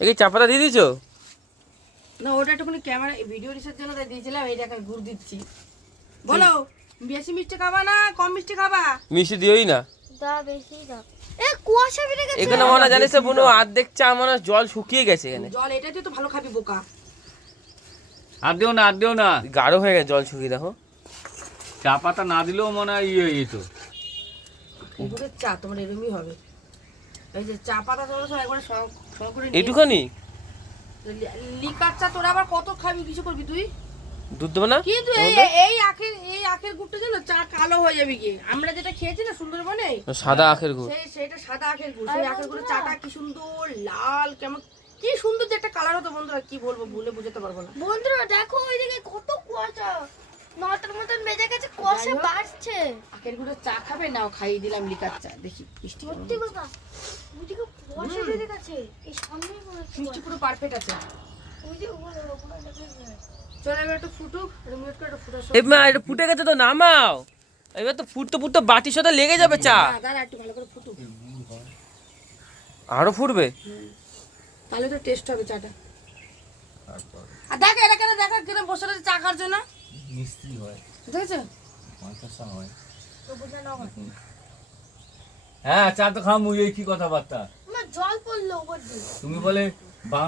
এই চা পাতা দিয়ে দিছো? না ওটা একটুখানি ক্যামেরা ভিডিও রিসার্চ জন্য তাই দিয়েছিলাম, এই দেখার গুড় দিচ্ছি। বলো বেশি মিষ্টি খাবা না কম মিষ্টি খাবা? মিষ্টি দিওই না। দাও বেশি দাও। এ কুয়াশা বেড়ে গেছে। এখানে মনে জানিস বুনো অর্ধেক চা মনে জল শুকিয়ে গেছে এখানে। জল এটা দিয়ে তো ভালো খাবি বোকা। আর দিও না গাঢ় হয়ে গেছে জল শুকিয়ে দেখো। চা পাতা না দিলেও মনে হয় ইয়ে হয়ে যেত। এগুলো চা তোমার এরকমই হবে। এই যে চা পাতা তোরা সব একবার সব করে নিয়ে এইটুখানি লিকার চা তোরা আবার কত খাবি, কিছু করবি তুই? দুধ দেবো না? কিন্তু এই আখের গুড়টা জানো চা কালো হয়ে যাবে কি? আমরা যেটা খেয়েছি না সুন্দরবনে সাদা আখের গুড়। সেটা সাদা আখের গুড়। সেই আখের গুড়ের চাটা কি সুন্দর লাল, কেমন কি সুন্দর যে একটা কালার হতো বন্ধুরা, কি বলবো বলে বোঝাতে পারবো না। বন্ধুরা দেখো ওইদিকে কত কুয়াশা, 9টার মতন বেজে গেছে, কুয়াশা বাড়ছে। আখের গুড়ের চা খাবে নাও, খাইয়ে দিলাম লিকার চা, দেখি মিষ্টি সত্যি কথা, ওইদিকে কুয়াশা বেড়ে গেছে। এই সামনেই মনে হচ্ছে মিষ্টি পুরো পারফেক্ট আছে। ওই যে ওখানে দেখে চলো এবার একটু ফুটুক, মিনিট করে একটু ফুটার মা এটা ফুটে গেছে তো নামাও। এবার তো ফুটতে বাটির সাথে লেগে যাবে চা। দাঁড়া একটু ভালো করে ফুটুক, আরো ফুটবে। তাহলে তো টেস্ট হবে চাটা। আর দেখ এরা কেন দেখা কিরম বসে রয়েছে চা খাওয়ার জন্য, মিস্ত্রি হয়, দেখেছো? মাদ্রাসা হয়। তো বোঝানো হয়। হ্যাঁ চা তো খামু, এই কি কথাবার্তা? আমার জল পড়লো উপর দিয়ে। তুমি বলে